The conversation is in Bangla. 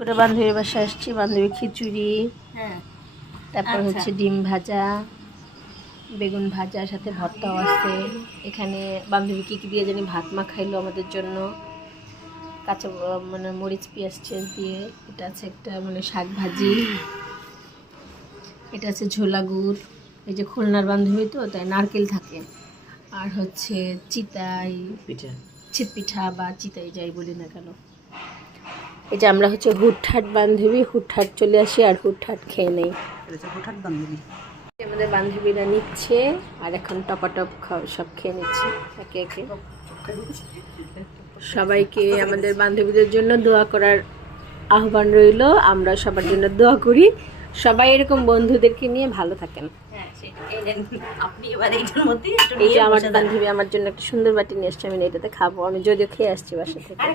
করে বান্ধবীর বাসায় আসছি। বান্ধবী খিচুড়ি, তারপর হচ্ছে ডিম ভাজা, বেগুন ভাজা, সাথে ভর্তাও আছে। এখানে বান্ধবী কী কী দিয়ে জানি ভাত মাখাইলো আমাদের জন্য, কাঁচা মানে মরিচ পেঁয়াজ টেয়াজ দিয়ে। এটা আছে একটা মানে শাক ভাজি, এটা আছে ঝোলা গুড়। এই যে খুলনার বান্ধবী তো, তাই নারকেল থাকে। আর হচ্ছে চিতাই পিঠা, চিত পিঠা বা চিতাই যাই বলি না কেন। এই যে আমরা হচ্ছে হুটহাট বান্ধবী, হুটহাট চলে আসি আর হুটহাট খেয়ে নেই। হুটহাট বান্ধবী আমাদের বান্ধবীরা নিচ্ছে আর এখন টপাটপ সব খেয়ে নিচ্ছে একে একে। সবাইকে আমাদের বান্ধবীদের জন্য দোয়া করার আহ্বান রইল। আমরা সবার জন্য দোয়া করি, সবাই এরকম বন্ধুদেরকে নিয়ে ভালো থাকেন। এই যে আমার বান্ধবী আমার জন্য একটা সুন্দর বাটি নিয়ে আসছে, আমি এটাতে খাবো। আমি যদিও খেয়ে আসছি বাসা থেকে।